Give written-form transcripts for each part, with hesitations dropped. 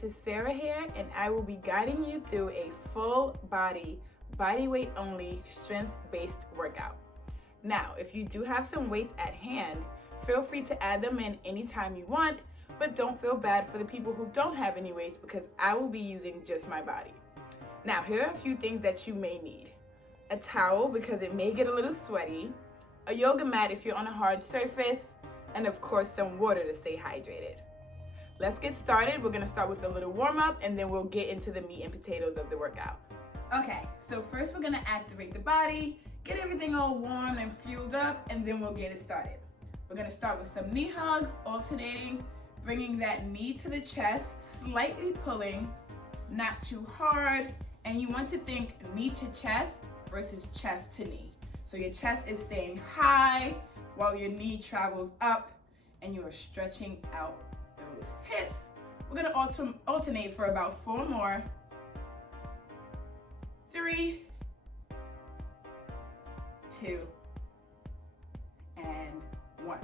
This is Sarah here, and I will be guiding you through a full body weight only, strength-based workout. Now, if you do have some weights at hand, feel free to add them in anytime you want, but don't feel bad for the people who don't have any weights because I will be using just my body. Now, here are a few things that you may need. A towel because it may get a little sweaty, a yoga mat if you're on a hard surface, and of course some water to stay hydrated. Let's get started. We're gonna start with a little warm up and then we'll get into the meat and potatoes of the workout. Okay, so first we're gonna activate the body, get everything all warm and fueled up, and then we'll get it started. We're gonna start with some knee hugs, alternating, bringing that knee to the chest, slightly pulling, not too hard, and you want to think knee to chest versus chest to knee. So your chest is staying high while your knee travels up and you are stretching out those hips. We're gonna alternate for about 4 more. 3, 2, and 1.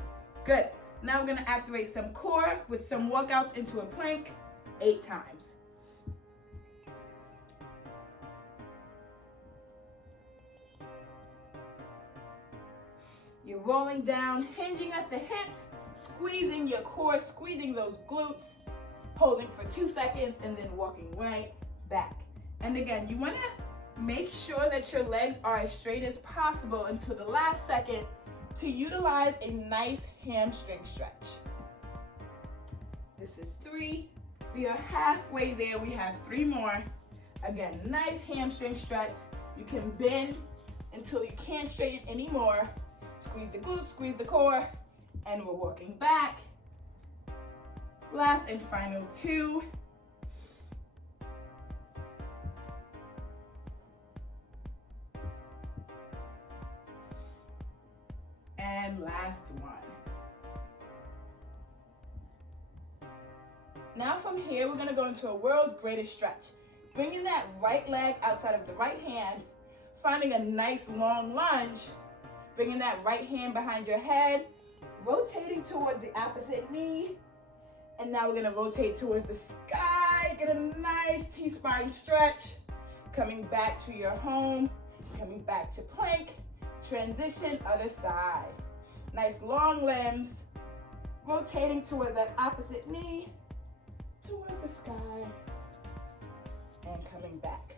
Good. Now we're gonna activate some core with some workouts into a plank 8 times. You're rolling down, hinging at the hips, squeezing your core, squeezing those glutes, holding for 2 seconds, and then walking right back. And again, you wanna make sure that your legs are as straight as possible until the last second to utilize a nice hamstring stretch. This is 3. We are halfway there. We have 3 more. Again, nice hamstring stretch. You can bend until you can't straighten anymore. Squeeze the glutes, squeeze the core, and we're walking back. Last and final 2. And last one. Now from here, we're gonna go into a world's greatest stretch. Bringing that right leg outside of the right hand, finding a nice long lunge, bringing that right hand behind your head, rotating towards the opposite knee, and now we're gonna rotate towards the sky, get a nice T-spine stretch, coming back to your home, coming back to plank, transition other side. Nice long limbs, rotating towards that opposite knee, towards the sky, and coming back.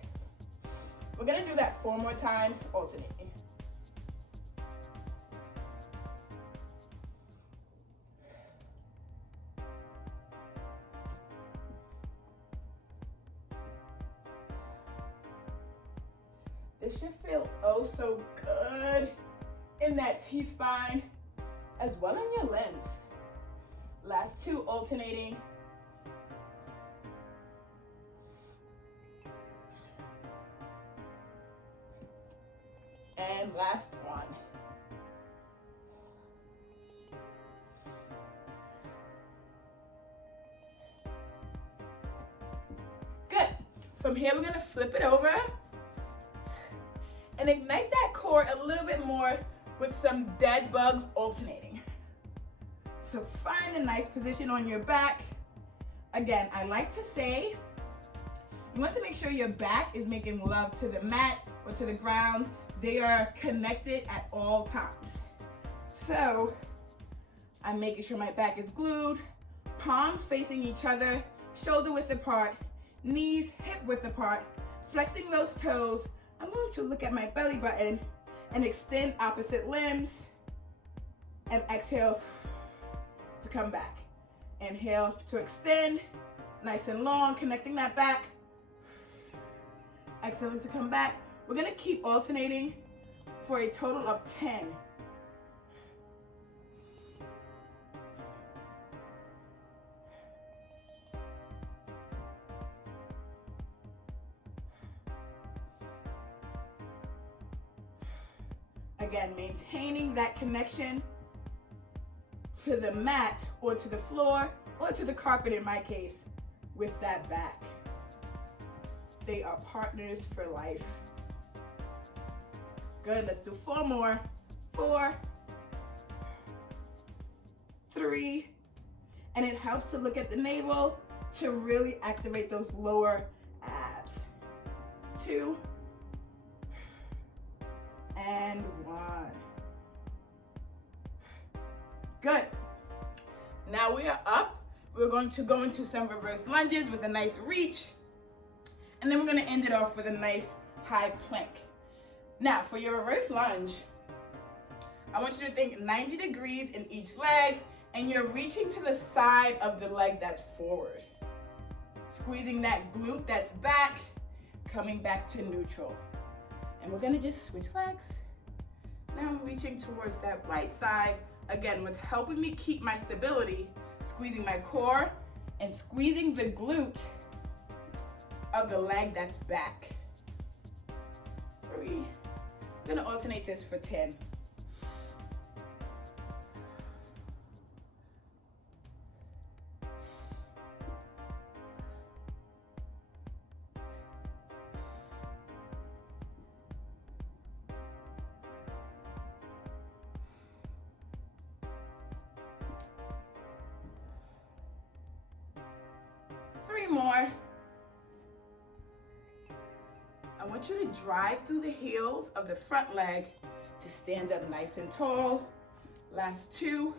We're gonna do that 4 more times, alternating. This should feel oh so good in that T-spine as well in your limbs. Last 2 alternating. And last 1. Good. From here we're gonna flip it over and ignite that core a little bit more with some dead bugs alternating. So find a nice position on your back. Again, I like to say, you want to make sure your back is making love to the mat or to the ground. They are connected at all times. So I'm making sure my back is glued, palms facing each other, shoulder width apart, knees hip width apart, flexing those toes. I'm going to look at my belly button and extend opposite limbs and exhale to come back. Inhale to extend, nice and long, connecting that back. Exhaling to come back. We're gonna keep alternating for a total of 10. Again, maintaining that connection to the mat or to the floor or to the carpet in my case with that back. They are partners for life. Good, let's do 4 more. 4, 3, and it helps to look at the navel to really activate those lower abs. 2 and 1. Good. Now we are up. We're going to go into some reverse lunges with a nice reach. And then we're going to end it off with a nice high plank. Now for your reverse lunge, I want you to think 90 degrees in each leg, and you're reaching to the side of the leg that's forward. Squeezing that glute that's back, coming back to neutral. And we're gonna just switch legs. Now I'm reaching towards that right side. Again, what's helping me keep my stability, squeezing my core and squeezing the glute of the leg that's back. 3. I'm gonna alternate this for 10. 3 more. I want you to drive through the heels of the front leg to stand up nice and tall. Last 2.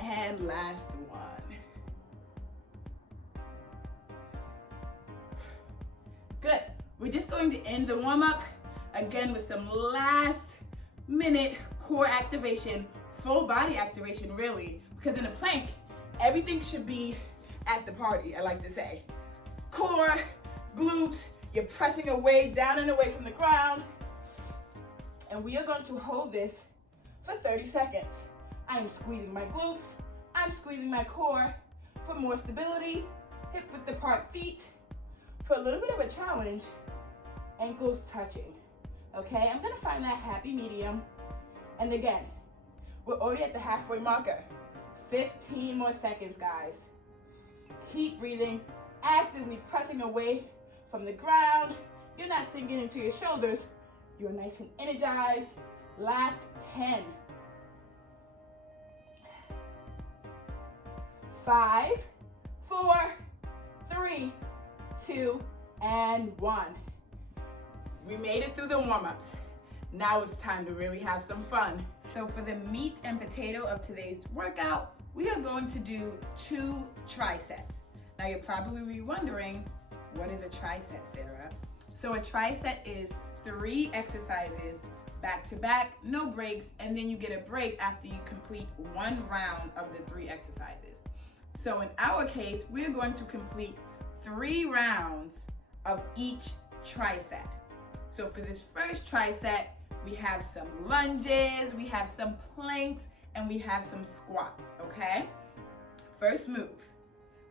And last 1. Good. We're just going to end the warm-up again with some last minute core activation, full body activation really, because in a plank, everything should be at the party, I like to say. Core, glutes, you're pressing away, down and away from the ground. And we are going to hold this for 30 seconds. I am squeezing my glutes, I'm squeezing my core for more stability, hip width apart feet. For a little bit of a challenge, ankles touching, okay? I'm gonna find that happy medium. And again, we're already at the halfway marker. 15 more seconds, guys. Keep breathing, actively pressing away from the ground. You're not sinking into your shoulders. You're nice and energized. Last 10. 5, 4, 3, 2, and 1. We made it through the warm-ups. Now it's time to really have some fun. So for the meat and potato of today's workout, we are going to do 2 triceps. Now you're probably wondering, what is a tricep, Sarah? So a tricep is 3 exercises back to back, no breaks, and then you get a break after you complete 1 round of the 3 exercises. So in our case, we're going to complete 3 rounds of each tricep. So for this first tricep, we have some lunges, we have some planks, and we have some squats, okay? First move,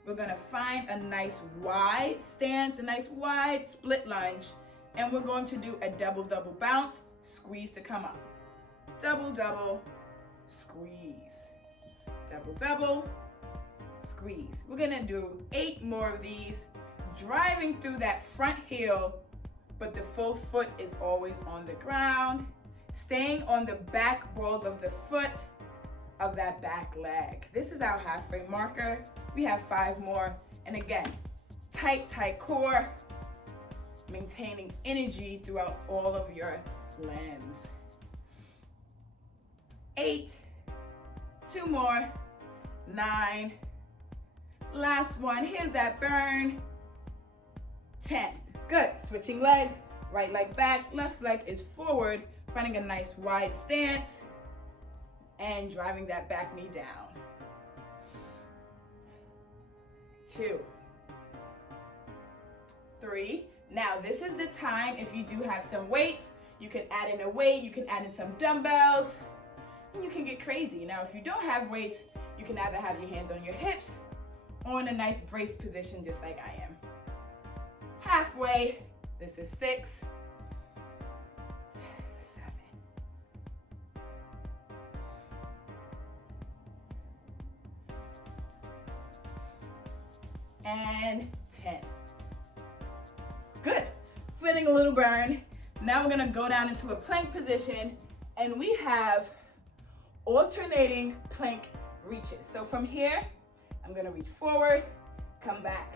we're gonna find a nice wide stance, a nice wide split lunge, and we're going to do a double bounce, squeeze to come up. Double, squeeze. Double, squeeze. We're gonna do 8 more of these, driving through that front heel, but the full foot is always on the ground, staying on the back balls of the foot of that back leg. This is our halfway marker. We have 5 more. And again, tight core, maintaining energy throughout all of your limbs. 8, 2 more, 9, last one, here's that burn, 10. Good, switching legs, right leg back, left leg is forward, finding a nice wide stance, and driving that back knee down. 2, 3. Now this is the time, if you do have some weights, you can add in a weight, you can add in some dumbbells, and you can get crazy. Now if you don't have weights, you can either have your hands on your hips or in a nice brace position just like I am. Halfway, this is 6, 7, and 10. Good, feeling a little burn. Now we're gonna go down into a plank position, and we have alternating plank reaches. So from here, I'm gonna reach forward, come back,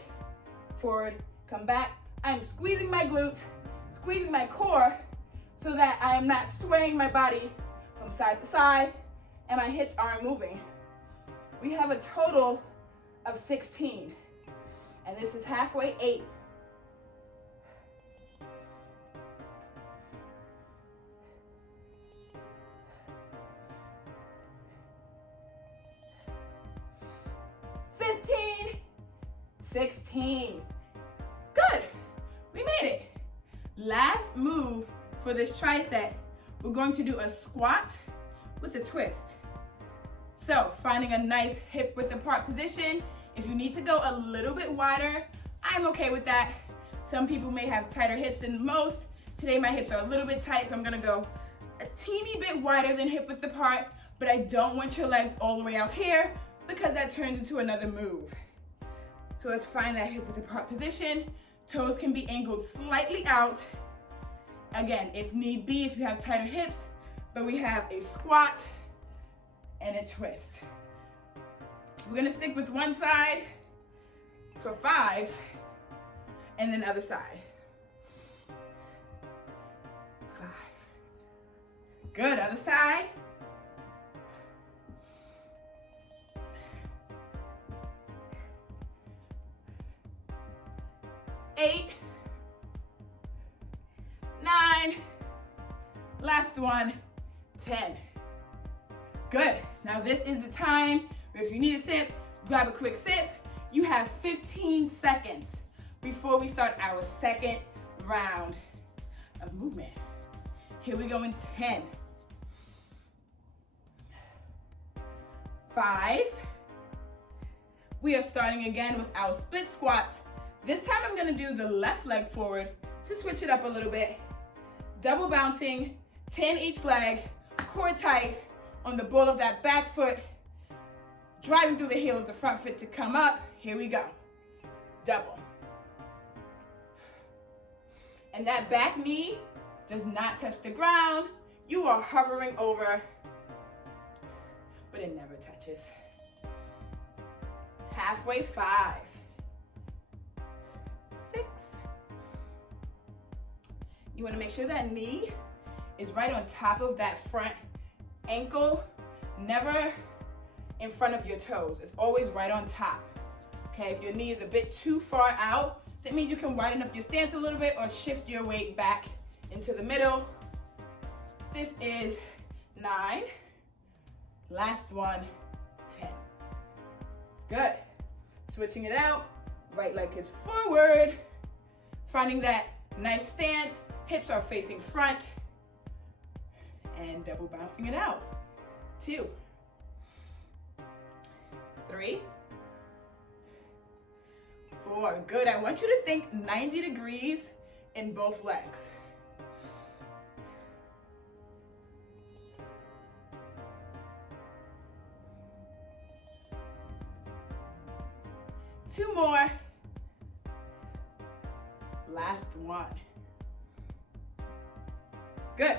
forward, come back. I'm squeezing my glutes, squeezing my core so that I am not swaying my body from side to side and my hips aren't moving. We have a total of 16, and this is halfway 8. $15, $16. Good, we made it. Last move for this tricep, we're going to do a squat with a twist. So finding a nice hip width apart position. If you need to go a little bit wider, I'm okay with that. Some people may have tighter hips than most. Today my hips are a little bit tight, so I'm gonna go a teeny bit wider than hip width apart, but I don't want your legs all the way out here because that turns into another move. So let's find that hip width apart position. Toes can be angled slightly out. Again, if need be, if you have tighter hips, but we have a squat and a twist. We're gonna stick with one side for 5, and then other side. 5. Good, other side. 8, 9, last one, 10. Good, now this is the time where if you need a sip, grab a quick sip. You have 15 seconds before we start our second round of movement. Here we go in 10, 5. We are starting again with our split squats. This time I'm gonna do the left leg forward to switch it up a little bit. Double bouncing, 10 each leg, core tight on the ball of that back foot, driving through the heel of the front foot to come up. Here we go, double. And that back knee does not touch the ground. You are hovering over, but it never touches. Halfway, 5, 6. You wanna make sure that knee is right on top of that front ankle, never in front of your toes. It's always right on top. Okay, if your knee is a bit too far out, that means you can widen up your stance a little bit or shift your weight back into the middle. This is 9, last one, 10. Good, switching it out, right leg is forward, finding that nice stance, hips are facing front, and double bouncing it out. 2, 3, 4, good. I want you to think 90 degrees in both legs. 2 more. Last one. Good.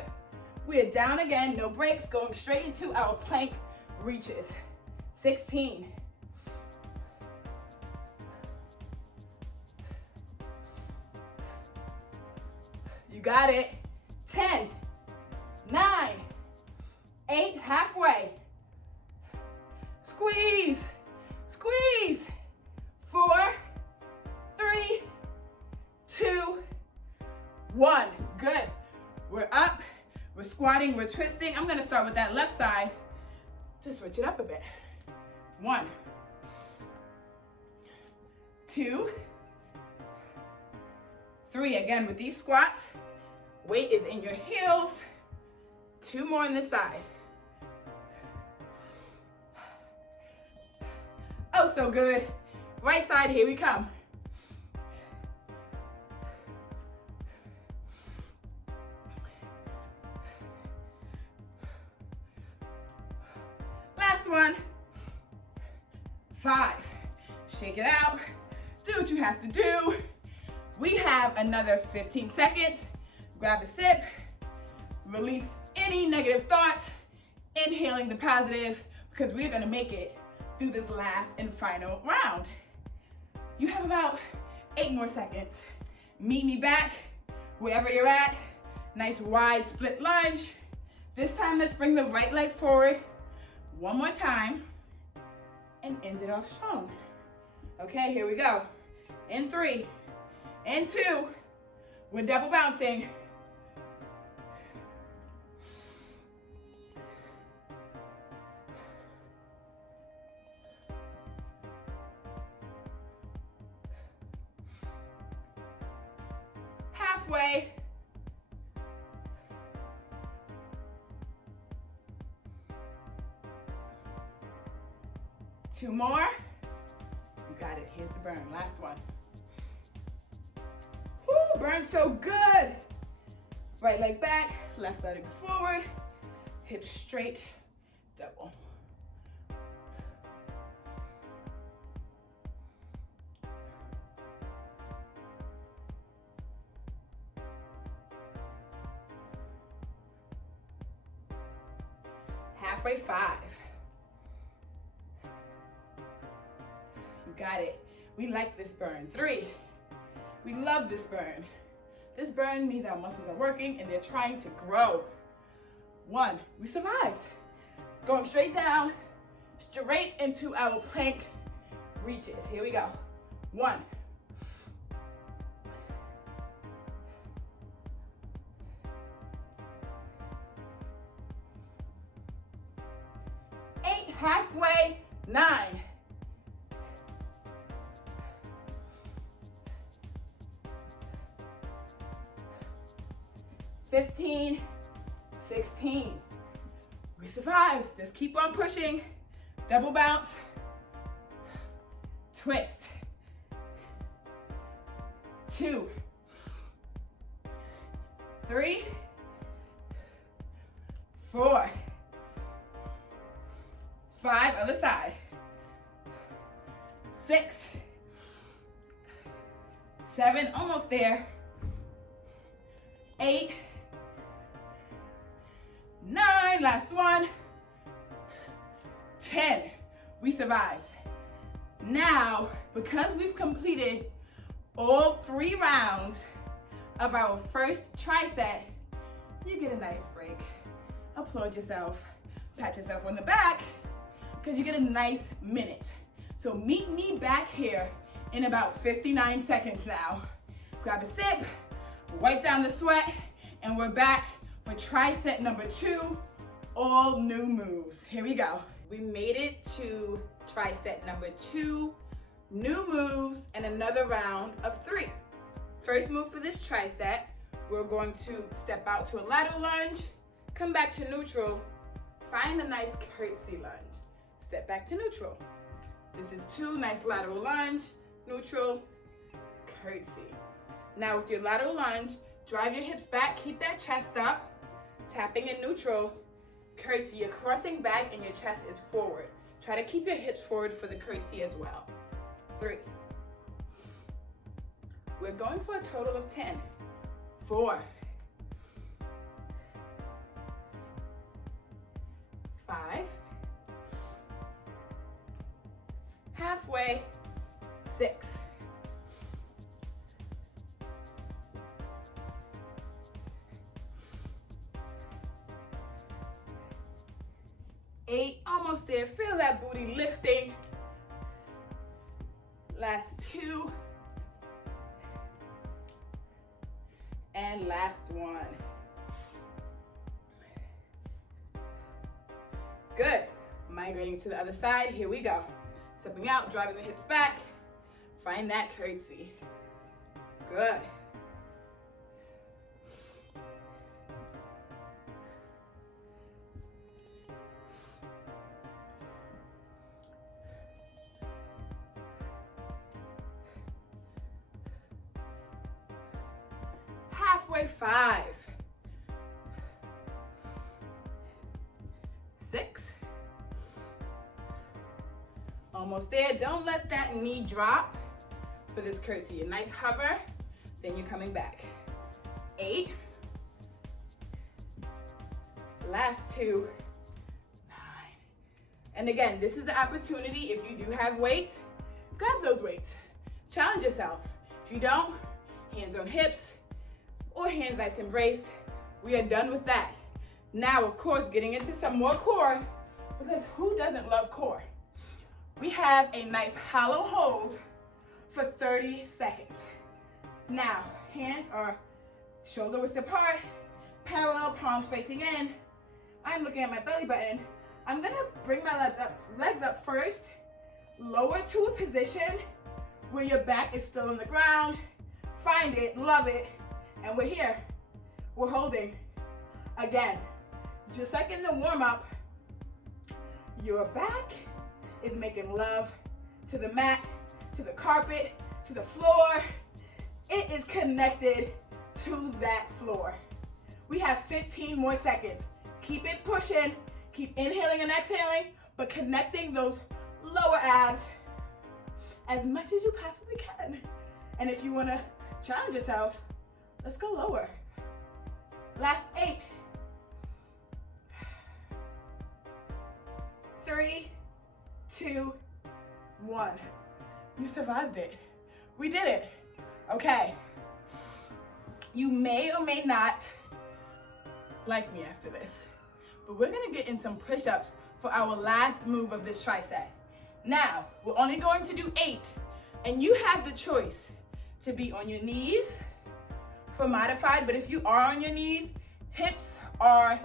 We are down again, no breaks, going straight into our plank reaches. 16. You got it. 10, 9, 8, halfway. Squeeze, squeeze. 4, 3, 2, 1. Good. We're up, we're squatting, we're twisting. I'm gonna start with that left side to switch it up a bit. 1, 2, 3. Again, with these squats, weight is in your heels. 2 more on this side. Oh, so good. Right side, here we come. Last one. 5. Shake it out. Do what you have to do. We have another 15 seconds. Grab a sip. Release any negative thoughts. Inhaling the positive because we're gonna make it through this last and final round. You have about 8 more seconds. Meet me back wherever you're at. Nice wide split lunge. This time, let's bring the right leg forward. One more time and end it off strong. Okay, here we go. In 3, in 2, we're double bouncing. Halfway. Two more. You got it. Here's the burn. Last one. Woo, burn so good. Right leg back, left leg forward, hips straight, double. Halfway 5. You got it. We like this burn. 3. We love this burn. This burn means our muscles are working and they're trying to grow. 1. We survived. Going straight down, straight into our plank reaches. Here we go. 1. 8, halfway. 9. 15, 16. We survived. Let's keep on pushing. Double bounce. Twist. 2, 3, 4, 5, other side. 6, 7, almost there. 8, 9, last one. 10, we survived. Now, because we've completed all 3 rounds of our first tricep, you get a nice break. Applaud yourself, pat yourself on the back, because you get a nice minute. So meet me back here in about 59 seconds now. Grab a sip, wipe down the sweat, and we're back for tricep number 2, all new moves. Here we go. We made it to tricep number 2, new moves, and another round of 3. First move for this tricep, we're going to step out to a lateral lunge, come back to neutral, find a nice curtsy lunge, step back to neutral. This is 2, nice lateral lunge, neutral, curtsy. Now with your lateral lunge, drive your hips back, keep that chest up, tapping in neutral, curtsy. You're crossing back and your chest is forward. Try to keep your hips forward for the curtsy as well. 3. We're going for a total of 10. 4. 5. Halfway. 6. 8, almost there. Feel that booty lifting. Last 2. And last 1. Good. Migrating to the other side. Here we go. Stepping out, driving the hips back. Find that curtsy. Good. Halfway. 5. 6. Almost there. Don't let that knee drop for this curtsy. A nice hover, then you're coming back. 8. Last 2. 9. And again, this is the opportunity, if you do have weights, grab those weights. Challenge yourself. If you don't, hands on hips or hands nice embraced. We are done with that. Now, of course, getting into some more core, because who doesn't love core? We have a nice hollow hold for 30 seconds. Now, hands are shoulder width apart, parallel, palms facing in. I'm looking at my belly button. I'm gonna bring my legs up first, lower to a position where your back is still on the ground. Find it, love it, and we're here. We're holding. Again, just like in the warm-up, your back is making love to the mat, to the carpet, to the floor. It is connected to that floor. We have 15 more seconds. Keep it pushing, keep inhaling and exhaling, but connecting those lower abs as much as you possibly can. And if you wanna challenge yourself, let's go lower. Last 8. 3, 2, 1. You survived it. We did it. Okay. You may or may not like me after this, but we're gonna get in some push-ups for our last move of this tricep. Now, we're only going to do 8, and you have the choice to be on your knees for modified, but if you are on your knees, hips are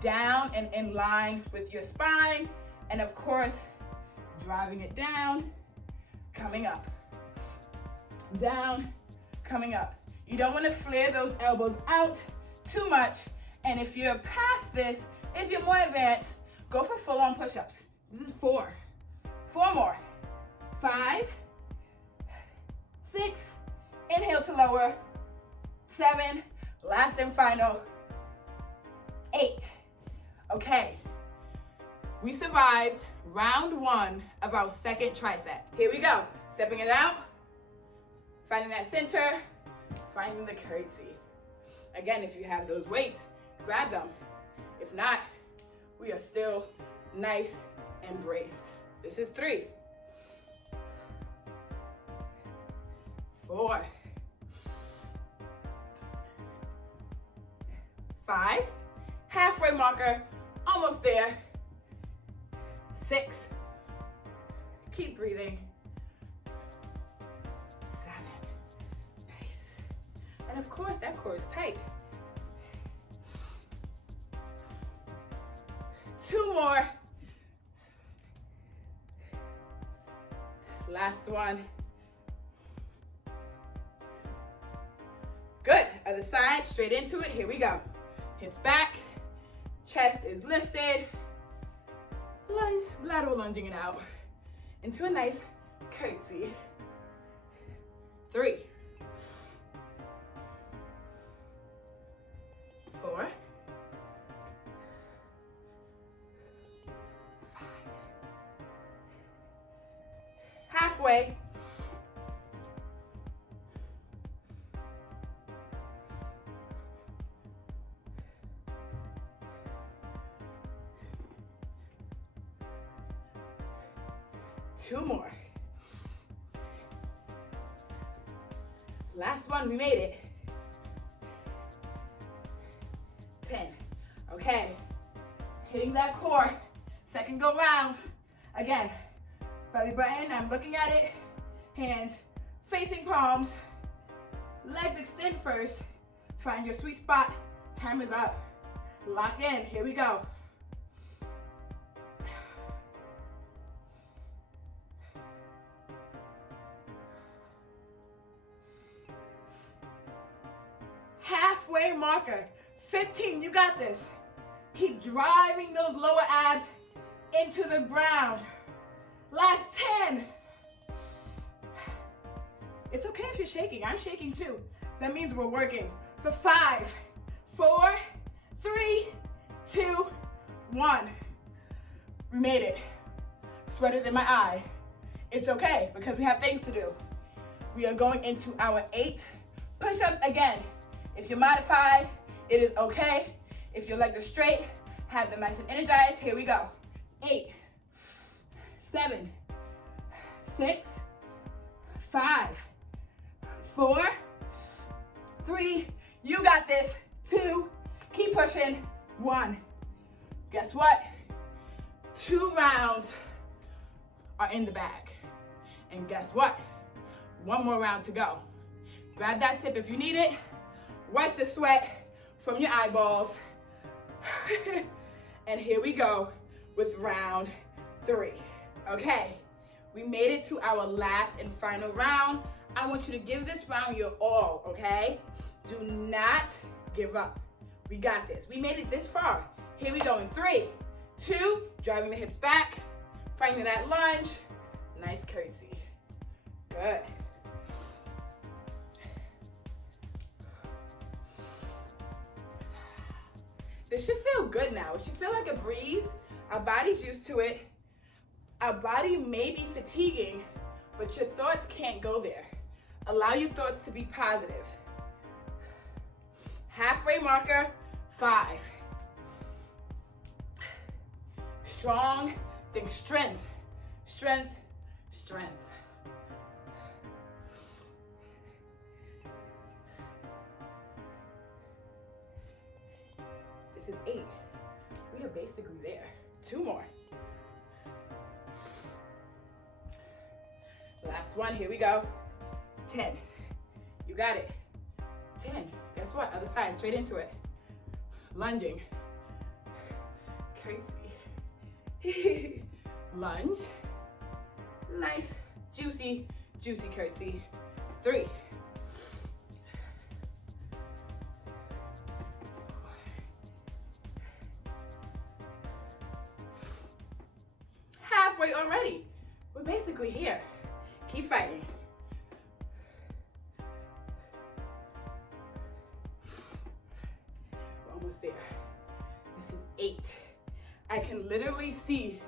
down and in line with your spine, and of course, driving it down, coming up. Down, coming up. You don't want to flare those elbows out too much, and if you're past this, if you're more advanced, go for full-on push-ups. This is 4. 4 more. 5, 6, inhale to lower. 7, last and final. 8. Okay, we survived round 1 of our second tricep. Here we go. Stepping it out, finding that center, finding the curtsy. Again, if you have those weights, grab them. If not, we are still nice and braced. This is 3, 4, 5, halfway marker, almost there. 6, keep breathing. 7, nice. And of course, that core is tight. 2 more. Last one. Good. Other side, straight into it. Here we go. Hips back, chest is lifted. Lunge, lateral lunging it out into a nice curtsy. 3, 4, 5, halfway. 2 more. Last one, we made it. 10. Okay, hitting that core. Second go round. Again, belly button, I'm looking at it. Hands facing palms. Legs extend first. Find your sweet spot. Time is up. Lock in, here we go. Halfway marker. 15, you got this. Keep driving those lower abs into the ground. Last 10. It's okay if you're shaking. I'm shaking too. That means we're working. For 5, 4, 3, 2, 1. We made it. Sweat is in my eye. It's okay because we have things to do. We are going into our 8 push-ups again. If you're modified, it is okay. If your legs are straight, have them nice and energized. Here we go. 8, 7, 6, 5, 4, 3, you got this, 2, keep pushing, 1. Guess what? 2 rounds are in the bag. And guess what? 1 more round to go. Grab that sip if you need it. Wipe the sweat from your eyeballs. And here we go with round 3. Okay, we made it to our last and final round. I want you to give this round your all, okay? Do not give up. We got this. We made it this far. Here we go in 3, 2, driving the hips back, finding that lunge. Nice curtsy. Good. This should feel good now. It should feel like a breeze. Our body's used to it. Our body may be fatiguing, but your thoughts can't go there. Allow your thoughts to be positive. Halfway marker, 5. Strong, think strength, strength, strength. This is 8. We are basically there. 2 more. Last one, here we go. 10. You got it. 10. Guess what? Other side, straight into it. Lunging. Curtsy. Lunge. Nice, juicy, juicy curtsy. 3. Halfway already. We're basically here. Keep fighting. We're almost there. This is 8. I can literally see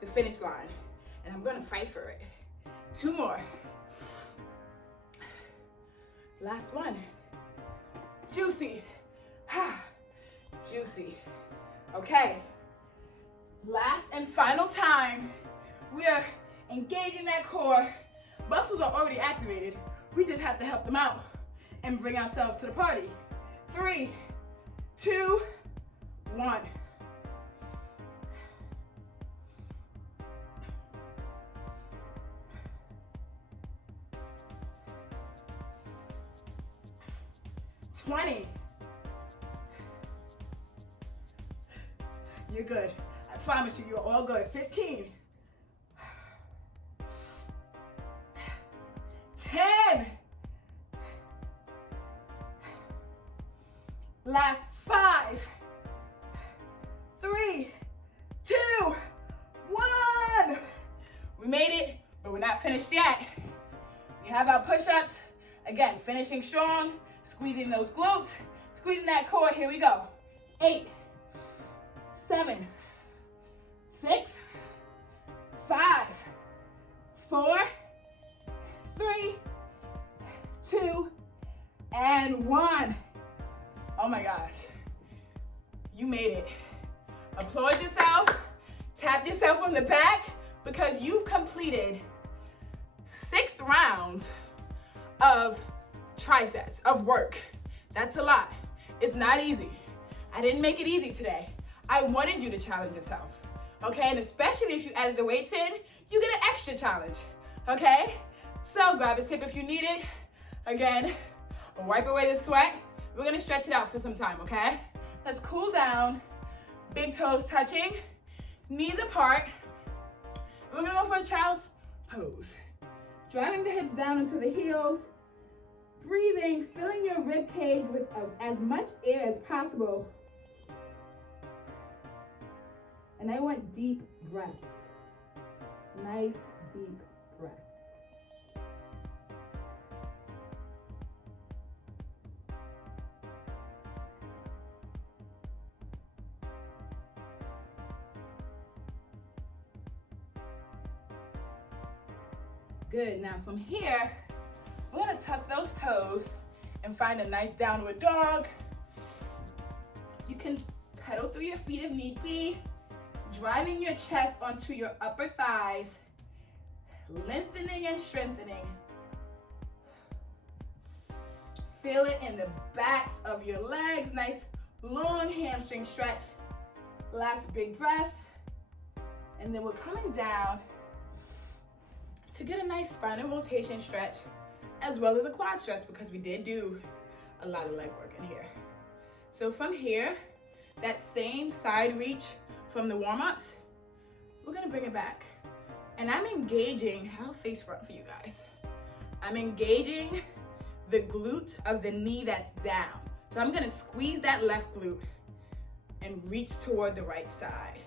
the finish line, and I'm gonna fight for it. 2 more. Last one. Juicy. Juicy. Okay. Last and final time. We are engaging that core. Muscles are already activated. We just have to help them out and bring ourselves to the party. 3, 2, 1. You're good. I promise you, you're all good. 15. 10. Last 5. 3, 2, 1. We made it, but we're not finished yet. We have our push-ups. Again, finishing strong, squeezing those glutes, squeezing that core. Here we go. 8, 7, 6, 5, 4, 3, 2, and 1. Oh my gosh. You made it. Applaud yourself. Tap yourself on the back because you've completed 6 rounds of triceps, of work. That's a lot. It's not easy. I didn't make it easy today. I wanted you to challenge yourself, okay? And especially if you added the weights in, you get an extra challenge, okay? So grab a tip if you need it. Again, wipe away the sweat. We're gonna stretch it out for some time, okay? Let's cool down. Big toes touching, knees apart. We're gonna go for a child's pose. Driving the hips down into the heels. Breathing, filling your rib cage with as much air as possible. And I want deep breaths. Nice, deep breaths. Good, now from here, we're gonna tuck those toes and find a nice downward dog. You can pedal through your feet if need be, driving your chest onto your upper thighs lengthening and strengthening. Feel it in the backs of your legs. Nice long hamstring stretch. Last big breath. And then we're coming down to get a nice spinal rotation stretch as well as a quad stretch, because we did do a lot of leg work in here. So from here, that same side reach from the warm-ups, we're gonna bring it back. And I'm engaging, I'll face front for you guys. I'm engaging the glute of the knee that's down. So I'm gonna squeeze that left glute and reach toward the right side.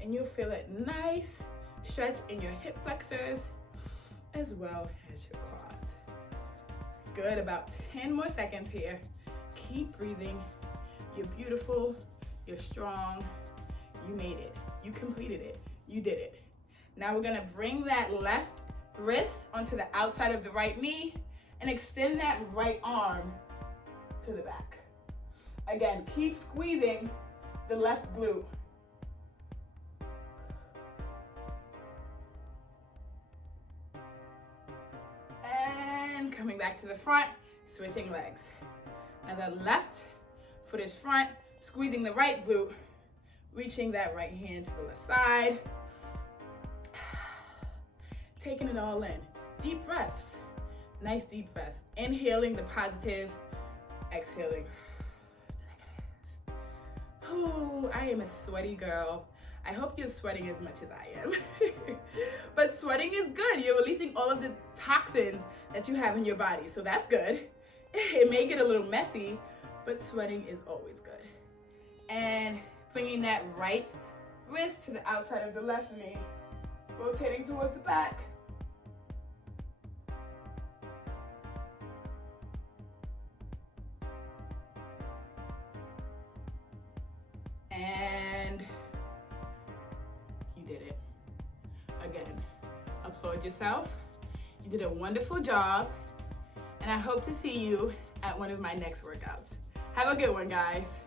And you'll feel it nice stretch in your hip flexors as well as your quads. Good, about 10 more seconds here. Keep breathing. You're beautiful, you're strong, you made it, you completed it, you did it. Now we're gonna bring that left wrist onto the outside of the right knee and extend that right arm to the back. Again, keep squeezing the left glute. And coming back to the front, switching legs. Now the left foot is front, squeezing the right glute, reaching that right hand to the left side. Taking it all in. Deep breaths. Nice deep breath. Inhaling the positive, exhaling the negative. Oh, I am a sweaty girl. I hope you're sweating as much as I am. But sweating is good. You're releasing all of the toxins that you have in your body, so that's good. It may get a little messy, but sweating is always good. And bringing that right wrist to the outside of the left knee, rotating towards the back. And you did it. Again, applaud yourself. You did a wonderful job, and I hope to see you at one of my next workouts. Have a good one, guys.